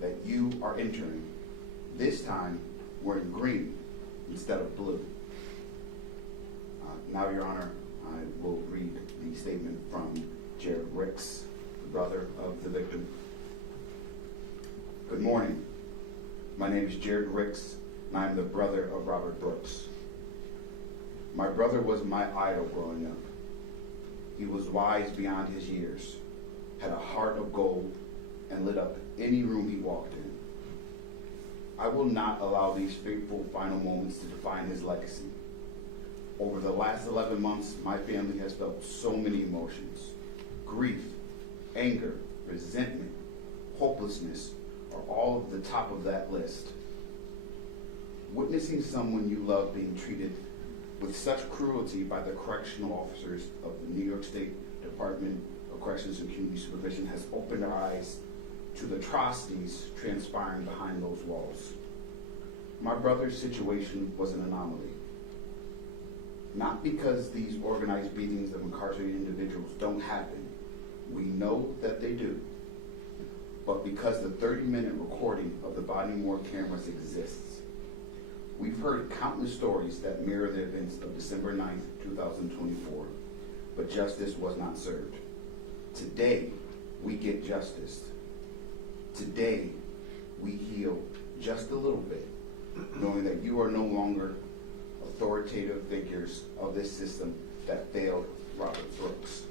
that you are entering. This time, we're in green instead of blue. Now, Your Honor, I will read the statement from Jared Ricks, the brother of the victim. Good morning. My name is Jared Ricks, and I am the brother of Robert Brooks. My brother was my idol growing up. He was wise beyond his years, had a heart of gold, and lit up any room he walked in. I will not allow these fateful final moments to define his legacy. Over the last 11 months, my family has felt so many emotions. Grief, anger, resentment, hopelessness are all at the top of that list. Witnessing someone you love being treated with such cruelty by the correctional officers of the New York State Department of Corrections and Community Supervision has opened our eyes to the atrocities transpiring behind those walls. My brother's situation was an anomaly. Not because these organized beatings of incarcerated individuals don't happen. We know that they do. But because the 30-minute recording of the body-worn cameras exists. We've heard countless stories that mirror the events of December 9th, 2024, but justice was not served. Today, we get justice. Today, we heal just a little bit, knowing that you are no longer authoritative figures of this system that failed Robert Brooks.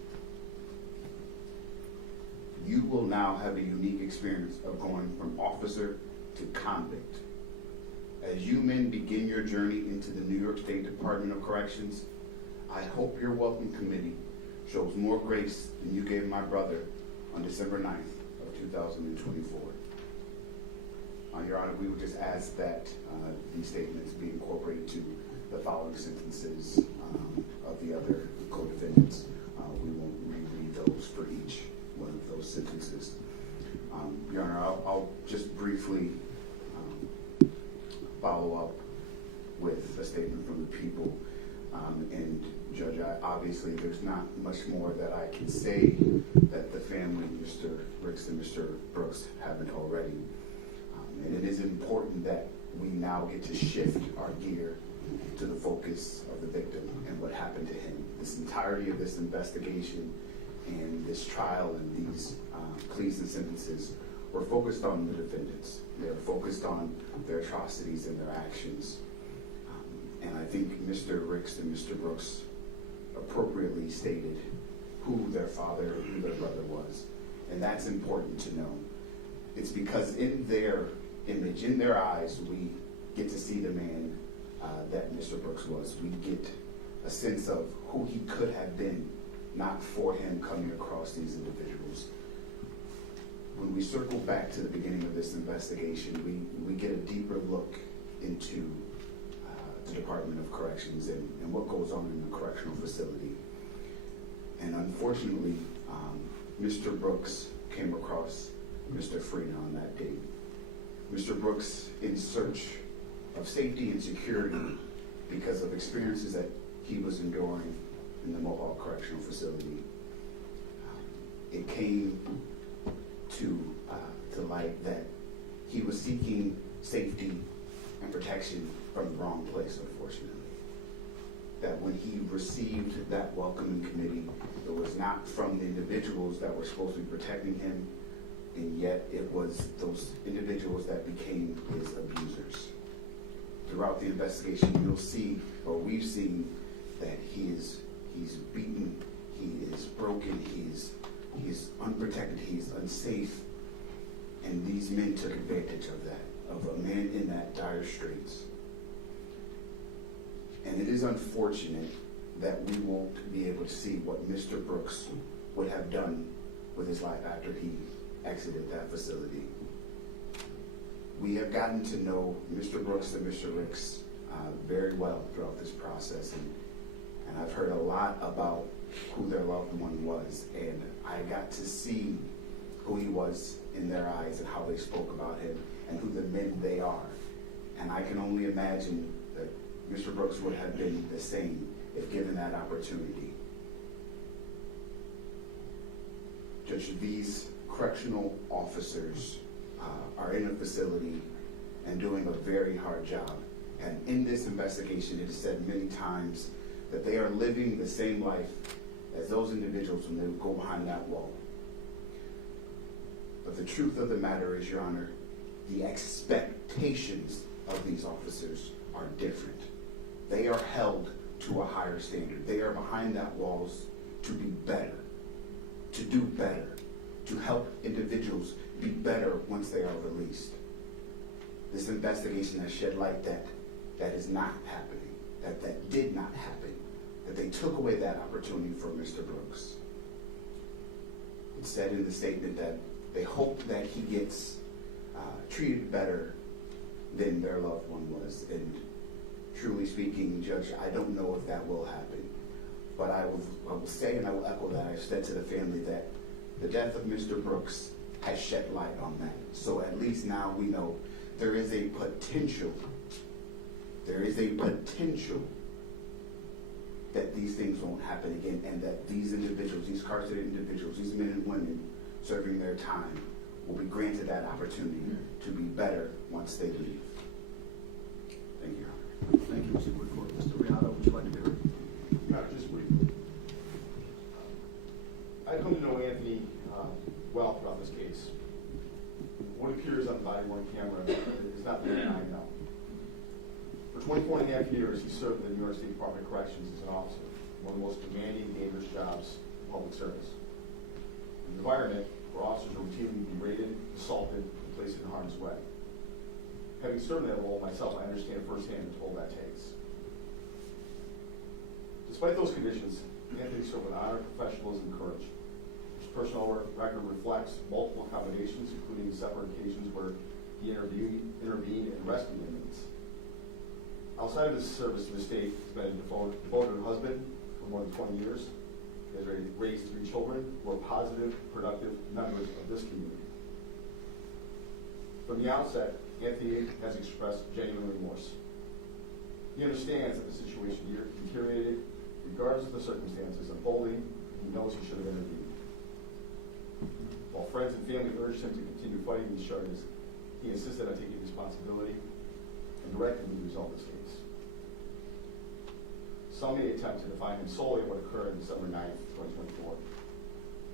You will now have a unique experience of going from officer to convict. As you men begin your journey into the New York State Department of Corrections, I hope your welcome committee shows more grace than you gave my brother on December 9th of 2024. Your Honor, we would just ask that these statements be incorporated to the following sentences of the other co-defendants. We won't reread those for each one of those sentences. Your Honor, I'll just briefly follow up with a statement from the people. And Judge, obviously there's not much more that I can say that the family, Mr. Ricks and Mr. Brooks, haven't already. And it is important that we now get to shift our gear to the focus of the victim and what happened to him. This entirety of this investigation and this trial and these pleas and sentences were focused on the defendants. They were focused on their atrocities and their actions. And I think Mr. Ricks and Mr. Brooks appropriately stated who their father, who their brother was. And that's important to know. It's because in their image, in their eyes, we get to see the man that Mr. Brooks was. We get a sense of who he could have been, not for him coming across these individuals. When we circle back to the beginning of this investigation, we get a deeper look into the Department of Corrections and what goes on in the correctional facility. And unfortunately, Mr. Brooks came across Mr. Fina on that date. Mr. Brooks, in search of safety and security because of experiences that he was enduring in the Mohawk Correctional Facility, it came to light that he was seeking safety and protection from the wrong place, unfortunately. That when he received that welcoming committee, it was not from the individuals that were supposed to be protecting him, and yet it was those individuals that became his abusers. Throughout the investigation, you'll see, or we've seen, that he's beaten, he is broken, he's unprotected, he's unsafe, and these men took advantage of that, of a man in that dire straits. And it is unfortunate that we won't be able to see what Mr. Brooks would have done with his life after he exited that facility. We have gotten to know Mr. Brooks and Mr. Ricks very well throughout this process, and I've heard a lot about who their loved one was, and I got to see who he was in their eyes and how they spoke about him and who the men they are. And I can only imagine that Mr. Brooks would have been the same if given that opportunity. Judge, these correctional officers are are in a facility and doing a very hard job. And in this investigation, it is said many times that they are living the same life as those individuals when they go behind that wall. But the truth of the matter is, Your Honor, the expectations of these officers are different. They are held to a higher standard. They are behind that walls to be better, to do better, to help individuals be better once they are released. This investigation has shed light that is not happening, that did not happen, that they took away that opportunity from Mr. Brooks. It said in the statement that they hope that he gets treated better than their loved one was. And truly speaking, Judge, I don't know if that will happen. But I will say, and I will echo that I've said to the family, that the death of Mr. Brooks has shed light on that. So at least now we know there is a potential that these things won't happen again, and that these individuals, these incarcerated individuals, these men and women serving their time will be granted that opportunity to be better once they leave. Thank you, Your Honor. Thank you, Mr. Woodcourt. Mr. Riato, would you like to be heard? Your Honor, just briefly. I've come to know Anthony well throughout this case. What appears on the body-worn camera is not the man I know. For 24 and a half years, he served in the New York State Department of Corrections as an officer, one of the most demanding and dangerous jobs in public service. An environment where officers are routinely berated, assaulted, and placed in harm's way. Having served in that role myself, I understand firsthand the toll that takes. Despite those conditions, Anthony served with honor, professionalism, and courage. His personal record reflects multiple accommodations, including separate occasions where he intervened and rescued inmates. Outside of his service to the state, he's been a devoted husband for more than 20 years. He has raised 3 children who are positive, productive members of this community. From the outset, Anthony has expressed genuine remorse. He understands that the situation deteriorated regardless of the circumstances unfolding, and he knows he should have intervened. While friends and family urged him to continue fighting these charges, he insisted on taking responsibility and directly resolve this case. Some may attempt to define him solely what occurred on December 9th, 2024.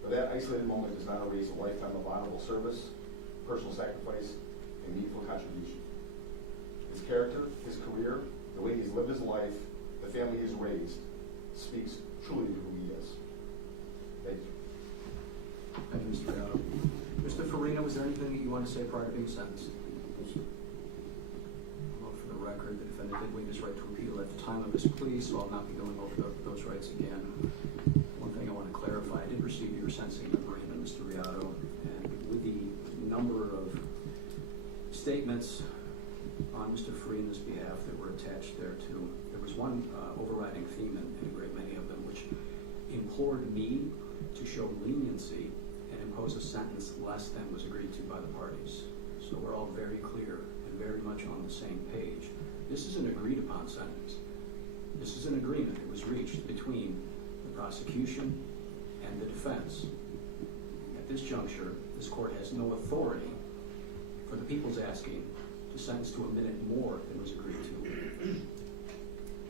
But that isolated moment does not erase a lifetime of honorable service, personal sacrifice, and meaningful contribution. His character, his career, the way he's lived his life, the family he's raised, speaks truly to who he is. Thank you. Thank you, Mr. Riato. Mr. Fina, was there anything that you want to say prior to being sentenced? Well, for the record, the defendant did waive his right to appeal at the time of his plea, so I'll not be going over those rights again. One thing I want to clarify, I did receive your sentencing memorandum, Mr. Riato, and with the number of statements on Mr. Fina's behalf that were attached there too, there was one overriding theme in a great many of them, which implored me to show leniency and impose a sentence less than was agreed to by the parties. So we're all very clear and very much on the same page. This is an agreed upon sentence. This is an agreement that was reached between the prosecution and the defense. At this juncture, this court has no authority for the people's asking to sentence to a minute more than was agreed to,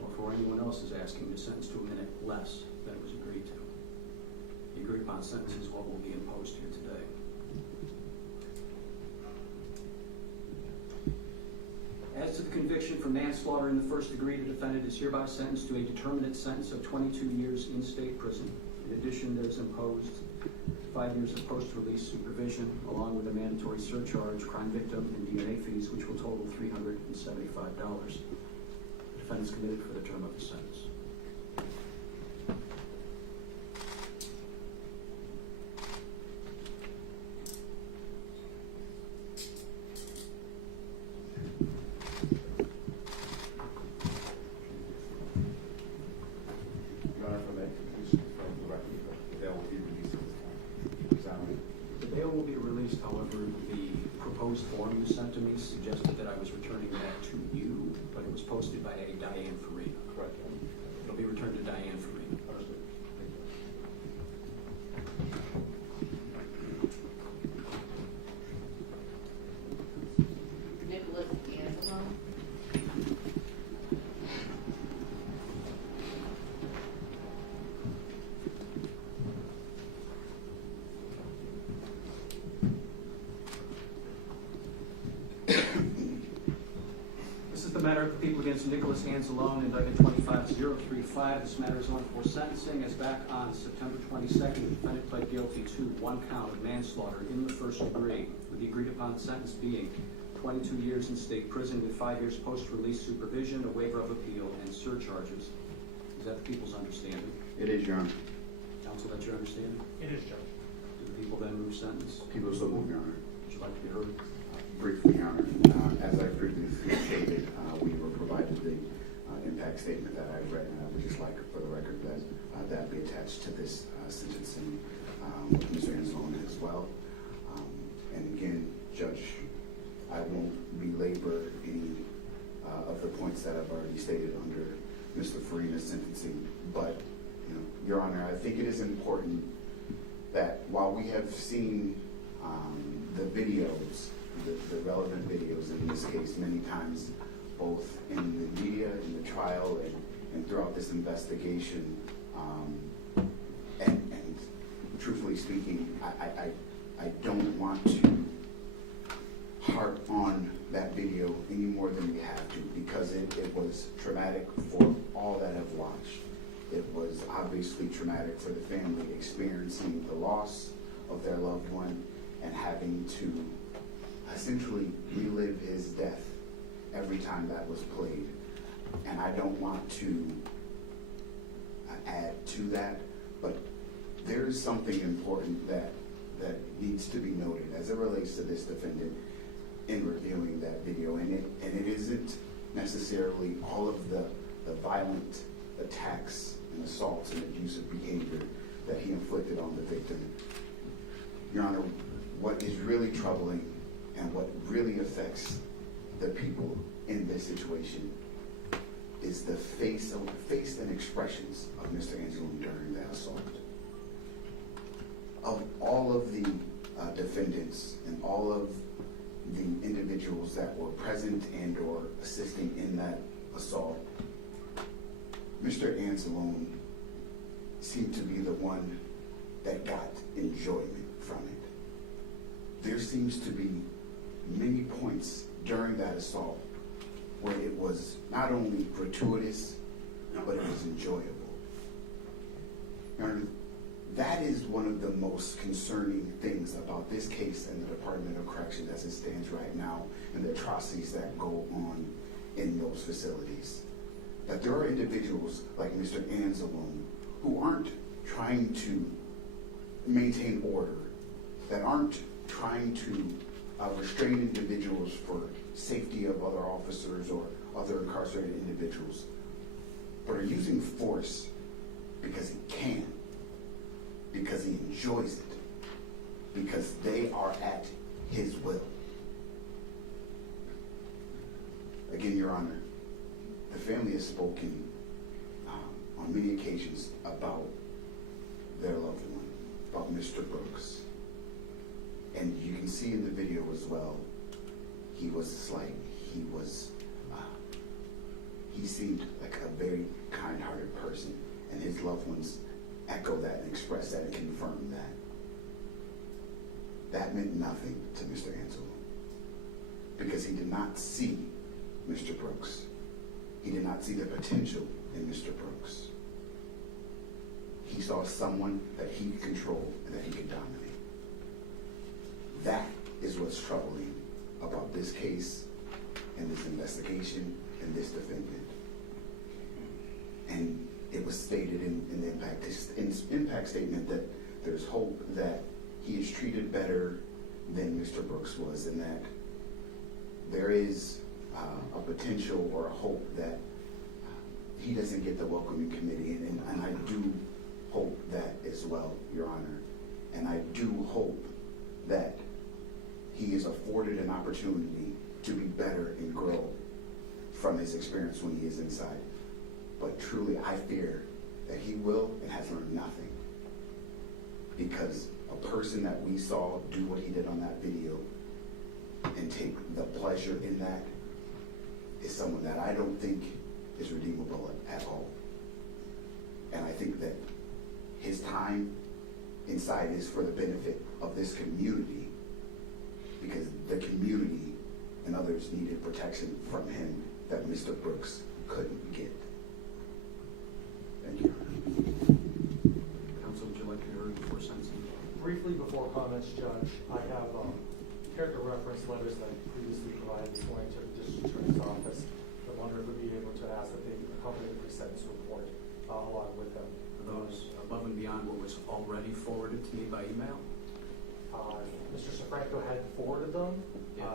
or for anyone else is asking to sentence to a minute less than was agreed to. The agreed upon sentence is what will be imposed here today. As to the conviction for manslaughter in the first degree, the defendant is hereby sentenced to a determinate sentence of 22 years in state prison. In addition, there's imposed 5 years of post-release supervision, along with a mandatory surcharge, crime victim, and DNA fees, which will total $375. The defendant is committed for the term of his sentence. Form you sent to me suggested that I was returning that to you, but it was posted by a Diane Farina. Correct. It'll be returned to Diane Farina. Understood. Thank you. matter of the people against Nicholas Anselone, indictment 25035. This matter is on for sentencing. As back on September 22nd, the defendant pled guilty to one count of manslaughter in the first degree, with the agreed upon sentence being 22 years in state prison with 5 years post-release supervision, a waiver of appeal, and surcharges. Is that the people's understanding? It is, Your Honor. Counsel, that's your understanding? It is, Judge. Do the people then move sentence? People so move, Your Honor. Would you like to be heard? Briefly, Your Honor, as I previously stated, we were provided the impact statement that I read, and I would just like, for the record, that that be attached to this sentencing with Mr. Anselone as well. And again, Judge, I won't belabor any of the points that I've already stated under Mr. Fina's sentencing, but, you know, Your Honor, I think it is important that while we have seen the videos, the relevant videos in this case many times, both in the media, in the trial, and throughout this investigation, and truthfully speaking, I don't want to harp on that video any more than we have to, because it was traumatic for all that have watched. It was obviously traumatic for the family experiencing the loss of their loved one and having to essentially relive his death every time that was played. And I don't want to add to that, but there is something important that needs to be noted as it relates to this defendant in reviewing that video. And it isn't necessarily all of the violent attacks and assaults and abusive behavior that he inflicted on the victim. Your Honor, what is really troubling and what really affects the people in this situation is the face and expressions of Mr. Anselone during that assault. Of all of the defendants and all of the individuals that were present and or assisting in that assault, Mr. Anselone seemed to be the one that got enjoyment from it. There seems to be many points during that assault where it was not only gratuitous, but it was enjoyable. Now, that is one of the most concerning things about this case and the Department of Corrections as it stands right now, and the atrocities that go on in those facilities. That there are individuals like Mr. Anselone who aren't trying to maintain order, that aren't trying to restrain individuals for safety of other officers or other incarcerated individuals, but are using force because he can, because he enjoys it, because they are at his will. Again, Your Honor, the family has spoken on many occasions about their loved one, about Mr. Brooks. And you can see in the video as well, he seemed like a very kind-hearted person, and his loved ones echo that and express that and confirm that. That meant nothing to Mr. Anselone, because he did not see Mr. Brooks. He did not see the potential in Mr. Brooks. He saw someone that he could control and that he could dominate. That is what's troubling about this case and this investigation and this defendant. And it was stated in the impact statement that there's hope that he is treated better than Mr. Brooks was, and that there is a potential or a hope that he doesn't get the welcoming committee, and I do hope that as well, Your Honor. And I do hope that he is afforded an opportunity to be better and grow from his experience when he is inside. But truly, I fear that he will and has learned nothing, because a person that we saw do what he did on that video and take the pleasure in that is someone that I don't think is redeemable at all. And I think that his time inside is for the benefit of this community, because the community and others needed protection from him that Mr. Brooks couldn't get. Thank you. Counsel, would you like to hear before sentencing? Briefly before comments, Judge, I have character reference letters that I previously provided this morning to the District Attorney's Office. I wonder if we'd be able to ask that they accompany the pre-sentence report along with them. Are those above and beyond what was already forwarded to me by email? Mr. Sofranco had forwarded them. Yes.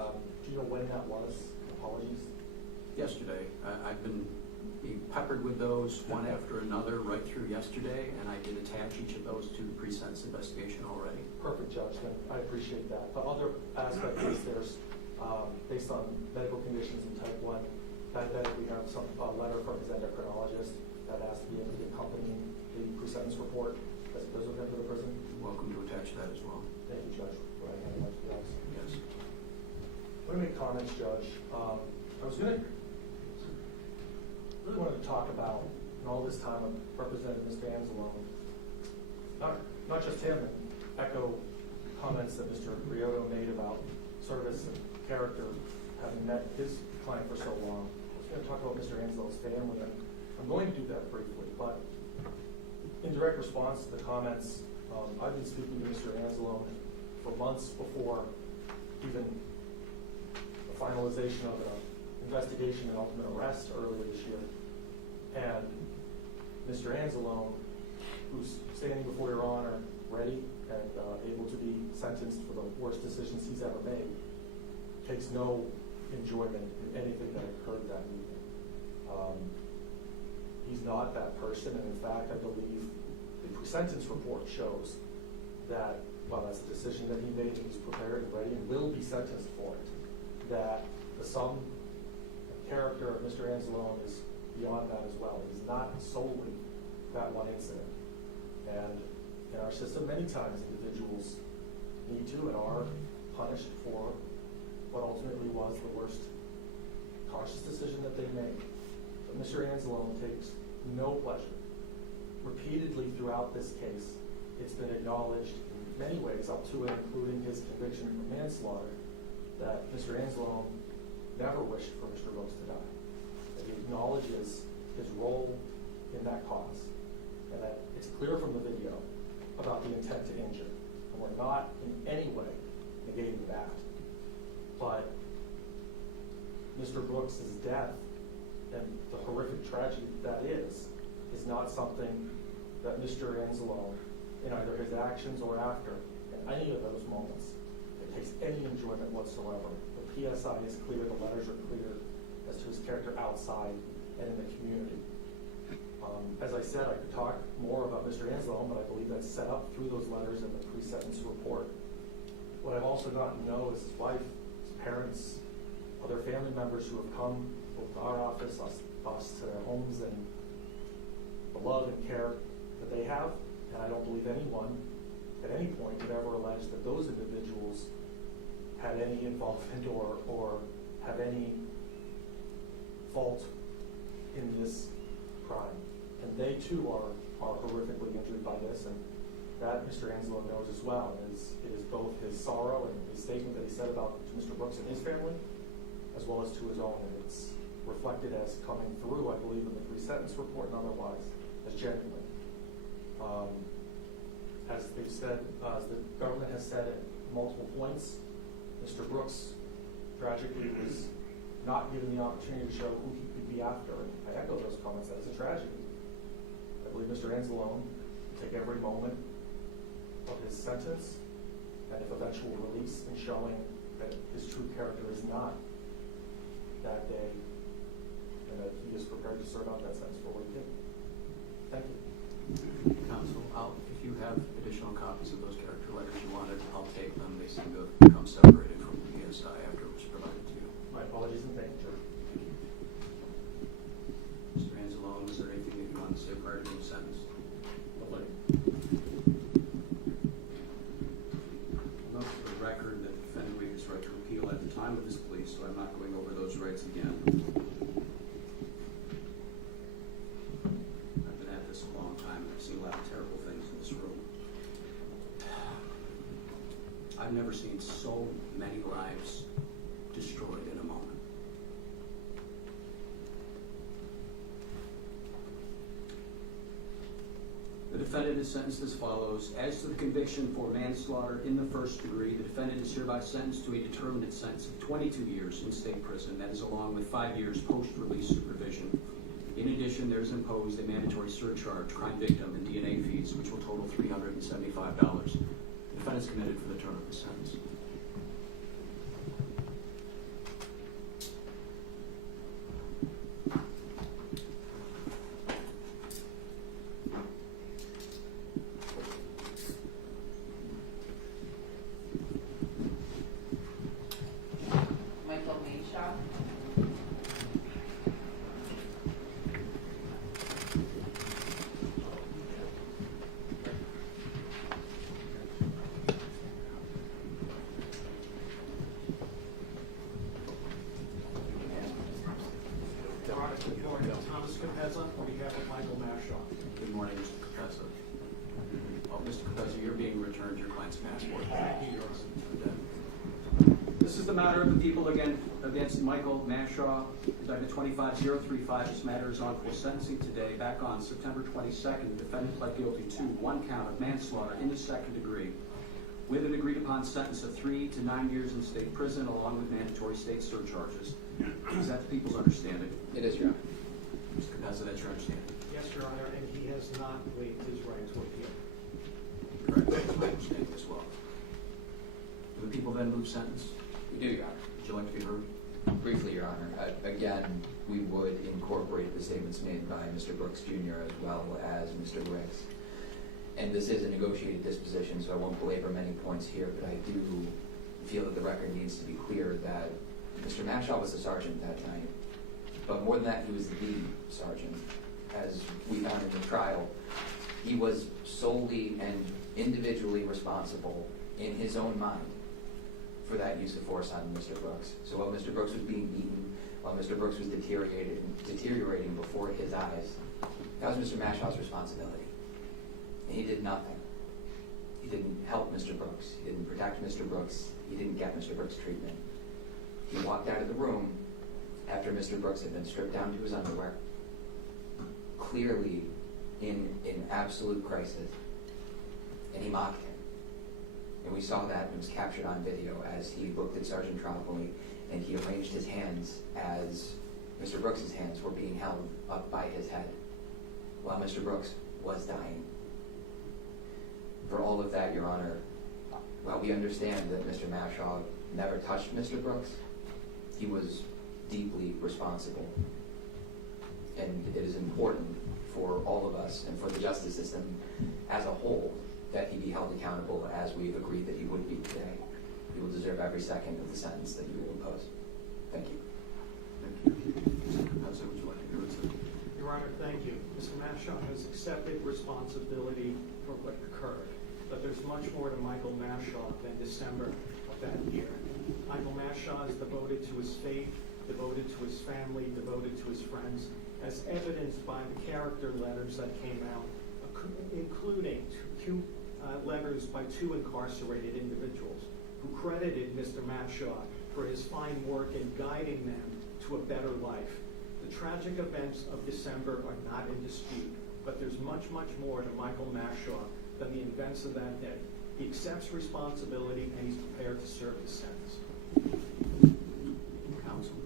Do you know when that was? Apologies. Yesterday. I've been being peppered with those one after another right through yesterday, and I did attach each of those to the pre-sentence investigation already. Perfect, Judge. Then I appreciate that. The other aspect is there's, based on medical conditions in type 1 diabetic, we have some letter from his endocrinologist that has to be able to accompany the pre-sentence report as it goes with him to the prison. You're welcome to attach that as well. Thank you, Judge. Right, I'd like to be honest. Yes. Let me make comments, Judge. I was really wanted to talk about, in all this time I've represented Mr. Anselone, not just him, and echo comments that Mr. Riotto made about service and character, having met his client for so long. I was going to talk about Mr. Anselone's family, and I'm going to do that briefly, but in direct response to the comments, I've been speaking to Mr. Anselone for months before even the finalization of an investigation and ultimate arrest earlier this year. And Mr. Anselone, who's standing before Your Honor, ready and able to be sentenced for the worst decisions he's ever made, takes no enjoyment in anything that occurred that evening. He's not that person, and in fact, I believe the pre-sentence report shows that, well, that's a decision that he made, and he's prepared and ready and will be sentenced for it, that the sum and character of Mr. Anselone is beyond that as well. He's not solely that one incident. And in our system, many times individuals need to and are punished for what ultimately was the worst conscious decision that they made. But Mr. Anselone takes no pleasure. Repeatedly throughout this case, it's been acknowledged in many ways, up to and including his conviction for manslaughter, that Mr. Anselone never wished for Mr. Brooks to die. That he acknowledges his role in that cause, and that it's clear from the video about the intent to injure. And we're not in any way negating that. But Mr. Brooks' death and the horrific tragedy that is not something that Mr. Anselone, in either his actions or after, in any of those moments, it takes any enjoyment whatsoever. The PSI is clear, the letters are clear as to his character outside and in the community. As I said, I could talk more about Mr. Anselone, but I believe that's set up through those letters in the pre-sentence report. What I've also gotten to know is his wife, his parents, other family members who have come both to our office, us to their homes, and the love and care that they have. And I don't believe anyone at any point could ever allege that those individuals had any involvement or have any fault in this crime. And they too are horrifically injured by this, and that Mr. Anselone knows as well. It is both his sorrow and his statement that he said about Mr. Brooks and his family, as well as to his own. And it's reflected as coming through, I believe, in the pre-sentence report and otherwise, as genuine. As they've said, as the government has said at multiple points, Mr. Brooks tragically was not given the opportunity to show who he could be after. And I echo those comments. That is a tragedy. I believe Mr. Anselone will take every moment of his sentence and if eventual release in showing that his true character is not that day, and that he is prepared to serve out that sentence for what he did. Thank you. Counsel, if you have additional copies of those character letters you wanted, I'll take them. They seem to have become separated from the PSI after it was provided to you. My apologies and thank you. Mr. Anselone, was there anything that you wanted to say prior to being sentenced? Lovely. Note for the record that the defendant waived his right to appeal at the time of his plea, so I'm not going over those rights again. I've been at this a long time, and I've seen a lot of terrible things in this room. I've never seen so many lives destroyed in a moment. defendant is sentenced as follows. As to the conviction for manslaughter in the first degree, the defendant is hereby sentenced to a determinate sentence of 22 years in state prison. That is along with 5 years post-release supervision. In addition, there is imposed a mandatory surcharge, crime victim, and DNA fees, which will total $375. The defendant is committed for the term of the sentence. Manshaw. Good morning, Thomas Capezza on behalf of Michael Manshaw. Good morning, Mr. Capezza. Well, Mr. Capezza, you're being returned your client's passport. Thank you, Your Honor. This is the matter of the people against Michael Manshaw, indictment 25035. This matter is on for sentencing today. Back on September 22nd, the defendant pled guilty to 1 count of manslaughter in the second degree, with an agreed-upon sentence of 3 to 9 years in state prison, along with mandatory state surcharges. Is that the people's understanding? It is, Your Honor. Mr. Capezza, that's your understanding? Yes, Your Honor, and he has not waived his right to appeal. Correct. That's my understanding as well. Do the people then move sentence? We do, Your Honor. Would you like to be heard? Briefly, Your Honor, again, we would incorporate the statements made by Mr. Brooks Jr. as well as Mr. Briggs. And this is a negotiated disposition, so I won't belabor many points here, but I do feel that the record needs to be clear that Mr. Manshaw was the sergeant that night. But more than that, he was the lead sergeant. As we found in the trial, he was solely and individually responsible in his own mind for that use of force on Mr. Brooks. So while Mr. Brooks was being beaten, while Mr. Brooks was deteriorating before his eyes, that was Mr. Manshaw's responsibility. And he did nothing. He didn't help Mr. Brooks. He didn't protect Mr. Brooks. He didn't get Mr. Brooks treatment. He walked out of the room after Mr. Brooks had been stripped down to his underwear, clearly in absolute crisis, and he mocked him. And we saw that, and it was captured on video as he looked at Sergeant Tropoli, and he arranged his hands as Mr. Brooks' hands were being held up by his head while Mr. Brooks was dying. For all of that, Your Honor, while we understand that Mr. Manshaw never touched Mr. Brooks, he was deeply responsible. And it is important for all of us and for the justice system as a whole that he be held accountable as we've agreed that he would be today. He will deserve every second of the sentence that you will impose. Thank you. Thank you. Mr. Capezza, would you like to hear what's it? Your Honor, thank you. Mr. Manshaw has accepted responsibility for what occurred, but there's much more to Michael Manshaw than December of that year. Michael Manshaw is devoted to his faith, devoted to his family, devoted to his friends, as evidenced by the character letters that came out, including two letters by 2 incarcerated individuals who credited Mr. Manshaw for his fine work in guiding them to a better life. The tragic events of December are not in dispute, but there's much, much more to Michael Manshaw than the events of that day. He accepts responsibility and he's prepared to serve his sentence. Counsel,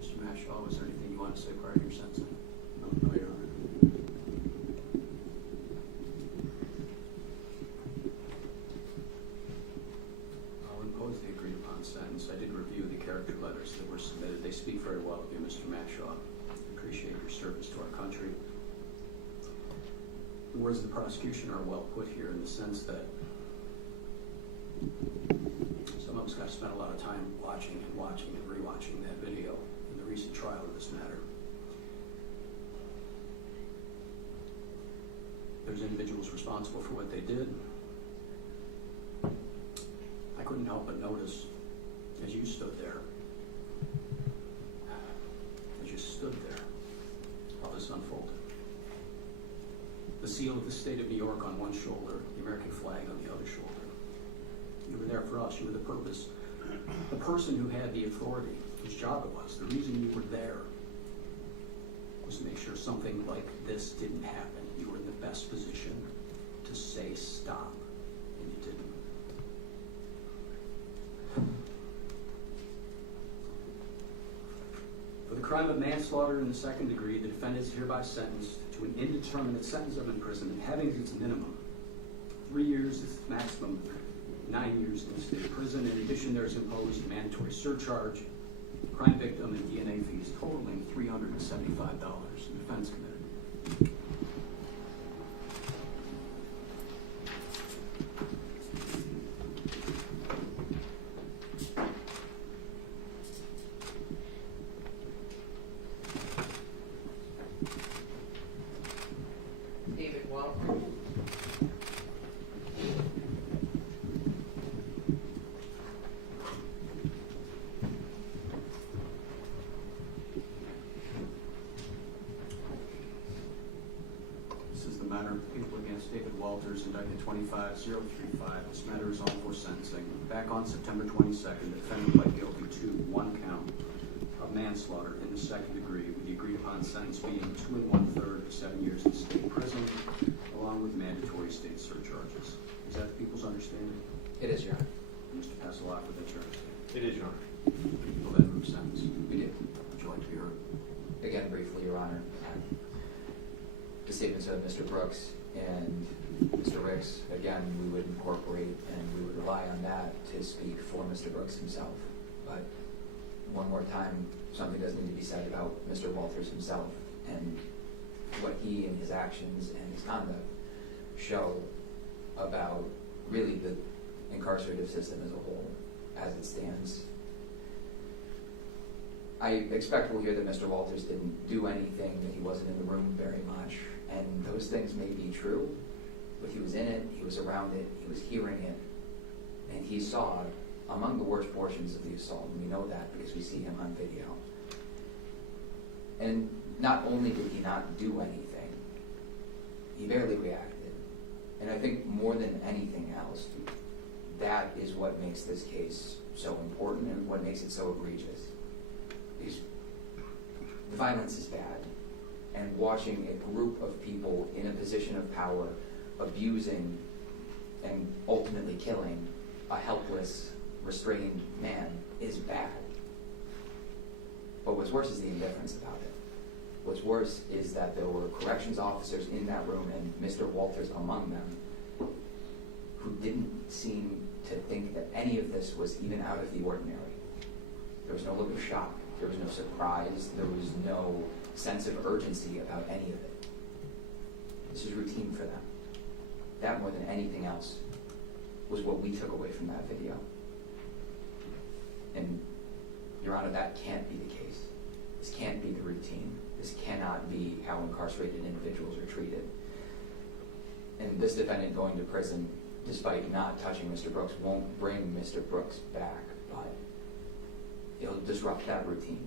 Mr. Manshaw, was there anything you want to say prior to your sentencing? No, Your Honor. I'll impose the agreed upon sentence. I did review the character letters that were submitted. They speak very well of you, Mr. Manshaw. Appreciate your service to our country. The words of the prosecution are well put here in the sense that some of us got to spend a lot of time watching and rewatching that video in the recent trial of this matter. There's individuals responsible for what they did. I couldn't help but notice as you stood there, while this unfolded. The seal of the state of New York on one shoulder, the American flag on the other shoulder. You were there for us. You were the person who had the authority, whose job it was. The reason you were there was to make sure something like this didn't happen. You were in the best position to say stop, and you didn't. For the crime of manslaughter in the second degree, the defendant is hereby sentenced to an indeterminate sentence of imprisonment having as its minimum 3 years, its maximum 9 years in state prison. In addition, there is imposed a mandatory surcharge, crime victim, and DNA fees totaling $375. The defense committed. David Walker. This is the matter of People against David Walters, indicted 25035. This matter is on for sentencing. Back on September 22nd, the defendant pled guilty to 1 count of manslaughter in the second degree, with the agreed upon sentence being 2 1/3 to 7 years in state prison, along with mandatory state surcharges. Is that the people's understanding? It is, Your Honor. Mr. Passalacqua, that's your understanding. It is, Your Honor. Will then move sentence. We do. Would you like to be heard? Again, briefly, Your Honor, the statements of Mr. Brooks and Mr. Ricks, again, we would incorporate and we would rely on that to speak for Mr. Brooks himself. But one more time, something does need to be said about Mr. Walters himself and what he and his actions and his conduct show about really the incarcerative system as a whole, as it stands. I expect we'll hear that Mr. Walters didn't do anything, that he wasn't in the room very much, and those things may be true, but he was in it, he was around it, he was hearing it, and he saw among the worst portions of the assault, and we know that because we see him on video. And not only did he not do anything, he barely reacted. And I think more than anything else, that is what makes this case so important and what makes it so egregious. Because the violence is bad, and watching a group of people in a position of power abusing and ultimately killing a helpless, restrained man is bad. But what's worse is the indifference about it. What's worse is that there were corrections officers in that room, and Mr. Walters among them, who didn't seem to think that any of this was even out of the ordinary. There was no look of shock. There was no surprise. There was no sense of urgency about any of it. This is routine for them. That, more than anything else, was what we took away from that video. And, Your Honor, that can't be the case. This can't be the routine. This cannot be how incarcerated individuals are treated. And this defendant going to prison, despite not touching Mr. Brooks, won't bring Mr. Brooks back, but it'll disrupt that routine.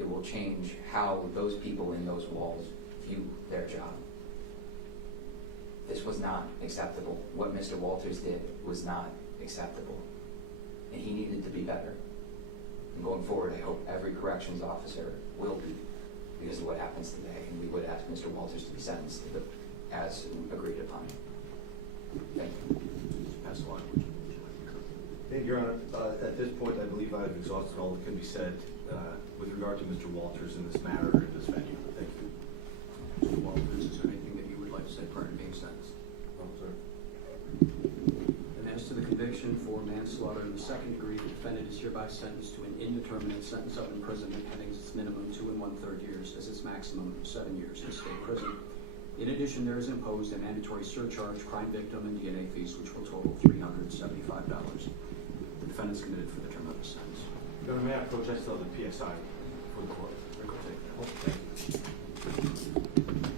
It will change how those people in those walls view their job. This was not acceptable. What Mr. Walters did was not acceptable. And he needed to be better. And going forward, I hope every corrections officer will be, because of what happens today. And we would ask Mr. Walters to be sentenced as agreed upon. Thank you. Passalacqua, would you like to be heard? Thank you, Your Honor. At this point, I believe I've exhausted all that can be said with regard to Mr. Walters in this matter, in this venue. Thank you. Mr. Walters, is there anything that you would like to say prior to being sentenced? Oh, sorry. And as to the conviction for manslaughter in the second degree, the defendant is hereby sentenced to an indeterminate sentence of imprisonment having its minimum 2 1/3 years as its maximum 7 years in state prison. In addition, there is imposed a mandatory surcharge, crime victim, and DNA fees, which will total $375. The defendant is committed for the term of the sentence. Your Honor, may I approach? I still have the PSI for the court. Rick will take that. Thank you.